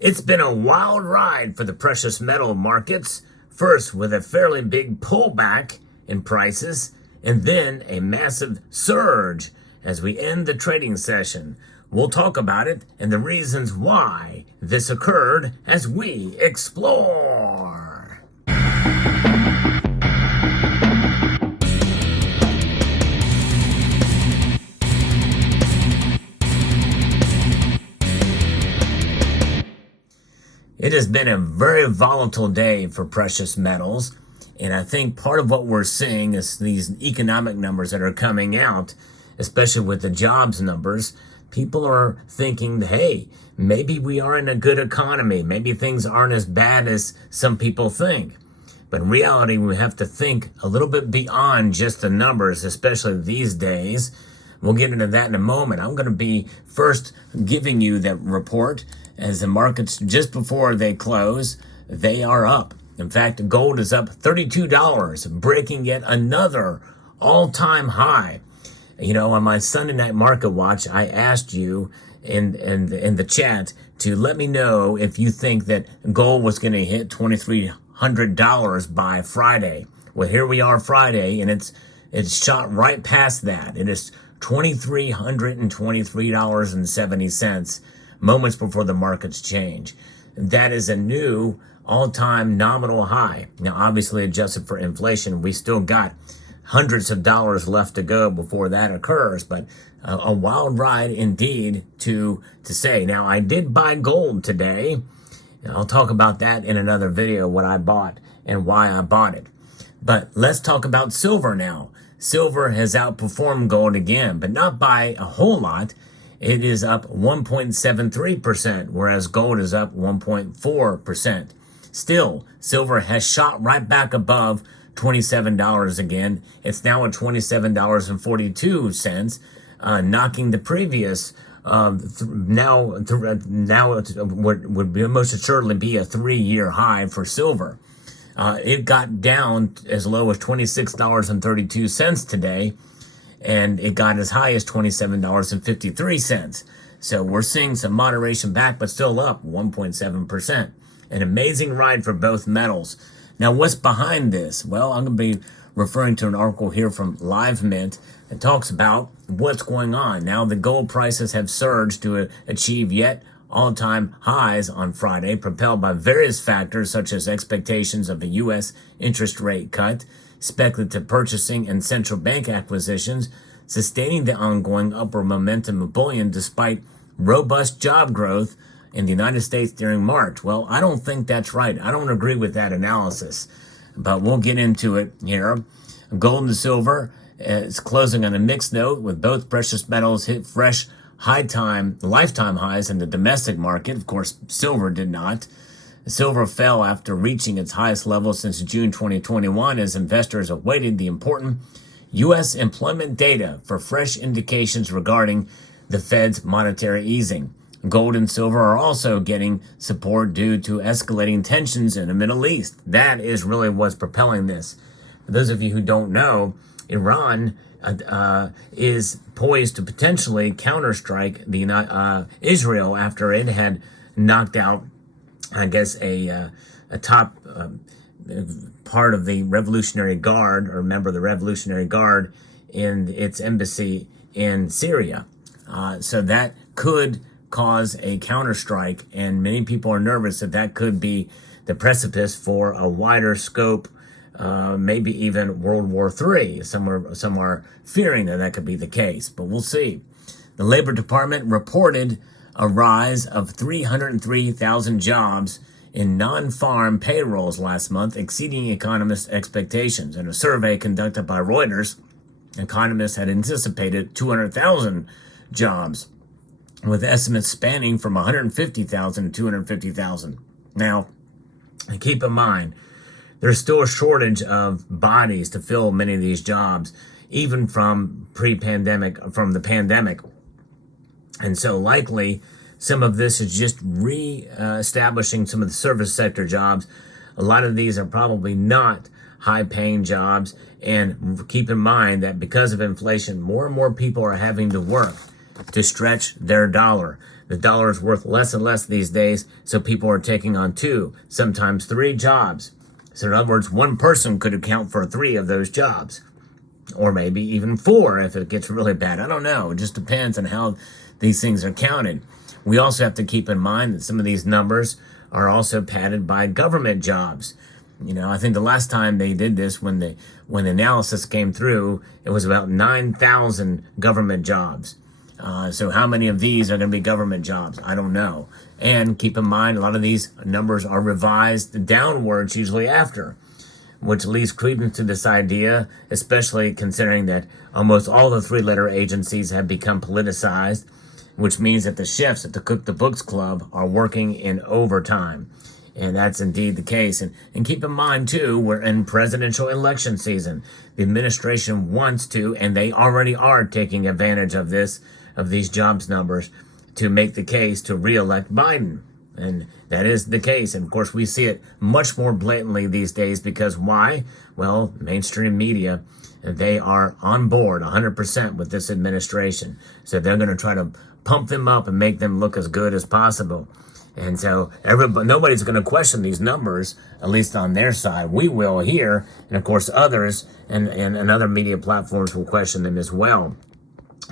It's been a wild ride for the precious metal markets, first with a fairly big pullback in prices, and then a massive surge as we end the trading session. We'll talk about it and the reasons why this occurred as we explore. It has been a very volatile day for precious metals, and I think part of what we're seeing is these economic numbers that are coming out, especially with the jobs numbers. People are thinking, hey, maybe we are in a good economy. Maybe things aren't as bad as some people think. But in reality, we have to think a little bit beyond just the numbers, especially these days. We'll get into that in a moment. I'm going to be first giving you that report as the markets just before they close. They are up. In fact, gold is up $32, breaking yet another all-time high. You know, on my Sunday night market watch, I asked you in the chat to let me know if you think that gold was going to hit $2,300 by Friday. Well, here we are Friday, and it's shot right past that. It is $2,323.70 moments before the markets change. That is a new all-time nominal high. Now, obviously adjusted for inflation, we still got hundreds of dollars left to go before that occurs, but a wild ride indeed to say. Now, I did buy gold today, and I'll talk about that in another video, what I bought and why I bought it. But let's talk about silver now. Silver has outperformed gold again, but not by a whole lot. It is up 1.73%, whereas gold is up 1.4%. Still, silver has shot right back above $27 again. It's now at $27.42, knocking the previous, now it would be most assuredly be a 3-year high for silver. It got down as low as $26.32 today, and it got as high as $27.53. So we're seeing some moderation back, but still up 1.7%. An amazing ride for both metals. Now, what's behind this? Well, I'm going to be referring to an article here from Live Mint that talks about what's going on. Now, the gold prices have surged to achieve yet all-time highs on Friday, propelled by various factors such as expectations of a U.S. interest rate cut, speculative purchasing, and central bank acquisitions, sustaining the ongoing upward momentum of bullion despite robust job growth in the United States during March. Well, I don't think that's right. I don't agree with that analysis, but we'll get into it here. Gold and silver is closing on a mixed note, with both precious metals hit fresh lifetime highs in the domestic market. Of course, silver did not. Silver fell after reaching its highest level since June 2021 as investors awaited the important U.S. employment data for fresh indications regarding the Fed's monetary easing. Gold and silver are also getting support due to escalating tensions in the Middle East. That is really what's propelling this. For those of you who don't know, Iran is poised to potentially counterstrike Israel after it had knocked out, I guess, a top part of the Revolutionary Guard, or member of the Revolutionary Guard, in its embassy in Syria. So that could cause a counterstrike, and many people are nervous that that could be the precipice for a wider scope, maybe even World War III. Some are fearing that that could be the case, but we'll see. The Labor Department reported a rise of 303,000 jobs in non-farm payrolls last month, exceeding economists' expectations. In a survey conducted by Reuters, economists had anticipated 200,000 jobs, with estimates spanning from 150,000 to 250,000. Now, keep in mind, there's still a shortage of bodies to fill many of these jobs, even from the pandemic. And so likely some of this is just re-establishing some of the service sector jobs. A lot of these are probably not high-paying jobs. And keep in mind that because of inflation, more and more people are having to work to stretch their dollar. The dollar is worth less and less these days, so people are taking on 2, sometimes 3 jobs. So in other words, one person could account for 3 of those jobs, or maybe even 4 if it gets really bad. I don't know. It just depends on how these things are counted. We also have to keep in mind that some of these numbers are also padded by government jobs. I think the last time they did this, when the analysis came through, it was about 9,000 government jobs. So how many of these are going to be government jobs? I don't know. And keep in mind, a lot of these numbers are revised downwards usually after, which leads credence to this idea, especially considering that almost all the 3-letter agencies have become politicized, which means that the chefs at the Cook the Books Club are working in overtime. And that's indeed the case. And keep in mind, too, we're in presidential election season. The administration wants to, and they already are taking advantage of these jobs numbers to make the case to re-elect Biden. And that is the case. And of course, we see it much more blatantly these days because why? Well, mainstream media, they are on board 100% with this administration. So they're going to try to pump them up and make them look as good as possible. And so nobody's going to question these numbers, at least on their side. We will here, and of course others and other media platforms will question them as well.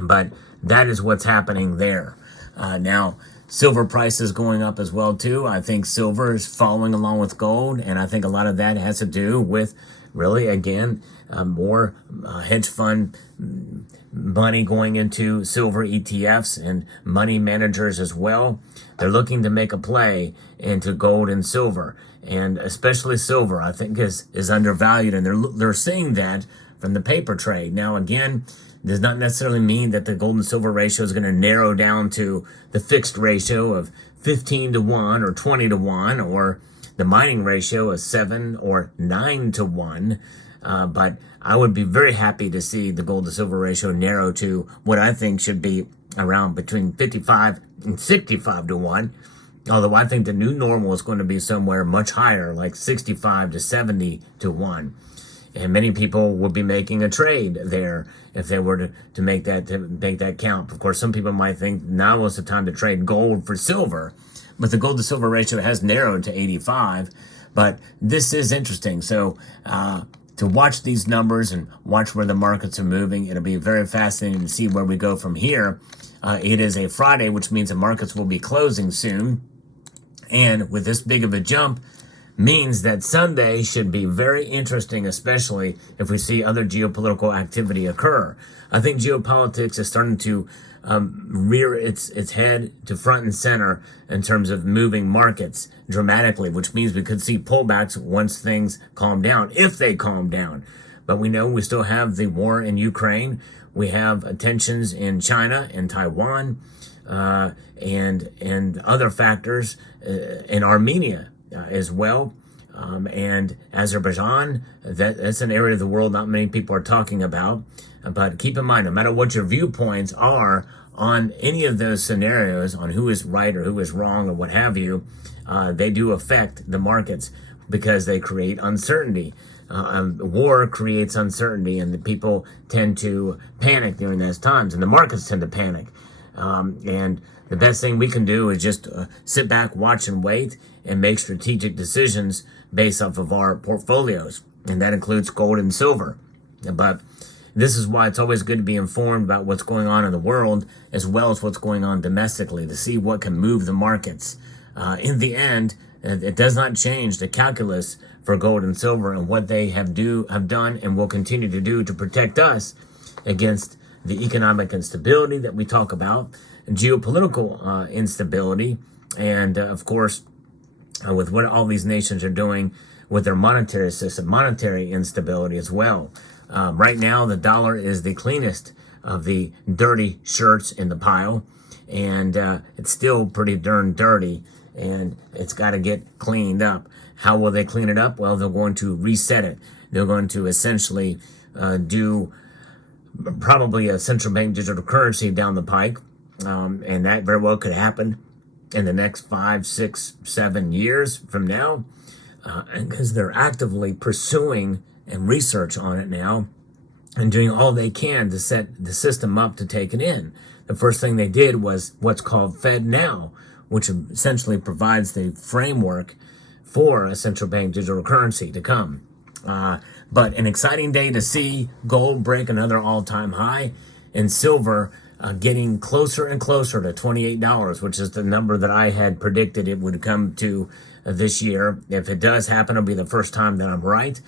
But that is what's happening there. Now, silver price is going up as well too. I think silver is following along with gold, and I think a lot of that has to do with really, again, more hedge fund money going into silver ETFs and money managers as well. They're looking to make a play into gold and silver, and especially silver, I think, is undervalued, and they're seeing that from the paper trade. Now, again, does not necessarily mean that the gold and silver ratio is going to narrow down to the fixed ratio of 15 to 1 or 20 to 1, or the mining ratio of 7 or 9 to 1. But I would be very happy to see the gold to silver ratio narrow to what I think should be around between 55 and 65 to 1. Although I think the new normal is going to be somewhere much higher, like 65 to 70 to 1. And many people would be making a trade there if they were to make that count. Of course, some people might think now is the time to trade gold for silver, but the gold to silver ratio has narrowed to 85. But this is interesting. So to watch these numbers and watch where the markets are moving, it'll be very fascinating to see where we go from here. It is a Friday, which means the markets will be closing soon. And with this big of a jump, means that Sunday should be very interesting, especially if we see other geopolitical activity occur. I think geopolitics is starting to rear its head to front and center in terms of moving markets dramatically, which means we could see pullbacks once things calm down, if they calm down. But we know we still have the war in Ukraine. We have tensions in China and Taiwan, and other factors in Armenia as well, and Azerbaijan. That's an area of the world not many people are talking about. But keep in mind, no matter what your viewpoints are on any of those scenarios, on who is right or who is wrong or what have you, they do affect the markets because they create uncertainty. War creates uncertainty, and the people tend to panic during those times, and the markets tend to panic. And the best thing we can do is just sit back, watch, and wait, and make strategic decisions based off of our portfolios. And that includes gold and silver. But this is why it's always good to be informed about what's going on in the world, as well as what's going on domestically, to see what can move the markets. In the end, it does not change the calculus for gold and silver and what they have done and will continue to do to protect us against the economic instability that we talk about, geopolitical instability, and of course, with what all these nations are doing with their monetary system, monetary instability as well. Right now, the dollar is the cleanest of the dirty shirts in the pile, and it's still pretty darn dirty, and it's got to get cleaned up. How will they clean it up? Well, they're going to reset it. They're going to essentially do probably a central bank digital currency down the pike, and that very well could happen in the next 5, 6, 7 years from now, because they're actively pursuing and research on it now and doing all they can to set the system up to take it in. the first thing they did was what's called Fed Now, which essentially provides the framework for a central bank digital currency to come. But an exciting day to see gold break another all-time high, and silver getting closer and closer to $28, which is the number that I had predicted it would come to this year. If it does happen, it'll be the first time that I'm right.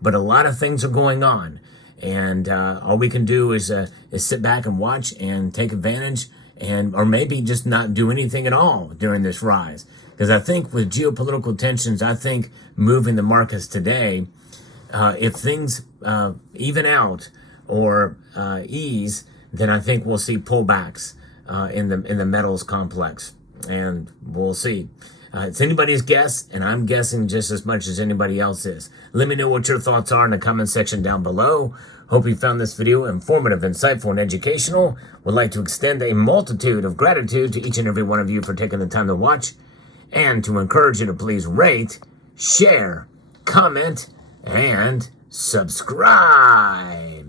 But a lot of things are going on, and all we can do is sit back and watch and take advantage, or maybe just not do anything at all during this rise. Because I think with geopolitical tensions, I think moving the markets today, if things even out or ease, then I think we'll see pullbacks in the metals complex, and we'll see. It's anybody's guess, and I'm guessing just as much as anybody else is. Let me know what your thoughts are in the comment section down below. Hope you found this video informative, insightful, and educational. Would like to extend a multitude of gratitude to each and every one of you for taking the time to watch, and to encourage you to please rate, share, comment, and subscribe.